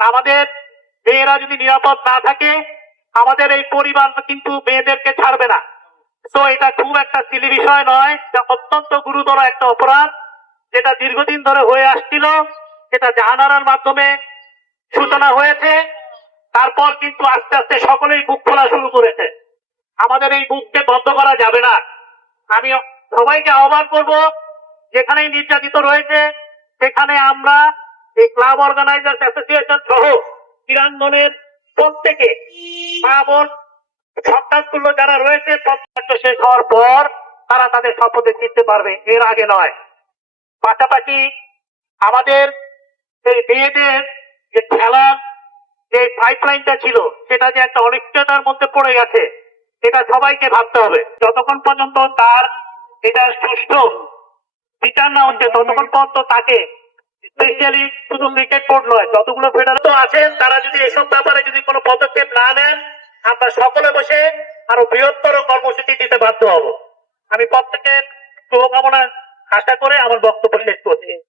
কারণ আমাদের মেয়েরা যদি নিরাপদ না থাকে, আমাদের এই পরিবার কিন্তু মেয়েদেরকে ছাড়বে না। তো এটা খুব একটা সিলি বিষয় নয় অত্যন্ত গুরুতর একটা অপরাধ, যেটা দীর্ঘদিন ধরে হয়ে আসছিল সেটা জাহানারার মাধ্যমে সূচনা হয়েছে, তারপর কিন্তু আস্তে আস্তে সকলেই বুক খোলা শুরু করেছে। আমাদের এই বুককে বন্ধ করা যাবে না। আমি সবাইকে আহ্বান করব, যেখানেই নির্যাতিত রয়েছে, সেখানে আমরা এই ক্লাব অর্গানাইজার্স অ্যাসোসিয়েশন সহ ক্রীড়াঙ্গনের প্রত্যেকে মা বোন যারা রয়েছে প্রত্যেকটা শেষ হওয়ার পর তারা তাদের শপথে জিততে পারবে। এর আগে নয়। পাশাপাশি আমাদের এই মেয়েদের যে খেলার যে পাইপলাইনটা ছিল, সেটা যে একটা অনিশ্চয়তার মধ্যে পড়ে গেছে এটা সবাইকে ভাবতে হবে। যতক্ষণ পর্যন্ত তার এটা সুষ্ঠু বিচার না হচ্ছে, ততক্ষণ পর্যন্ত তাকে স্পেশালি শুধু ক্রিকেট বোর্ড নয়। যতগুলো ফেডারেল আছেন, তারা যদি এসব ব্যাপারে যদি কোনো পদক্ষেপ না নেন, আমরা সকলে বসে আরও বৃহত্তর কর্মসূচি দিতে বাধ্য হব। আমি প্রত্যেকের শুভকামনা আশা করে আমার বক্তব্য শেষ করছি।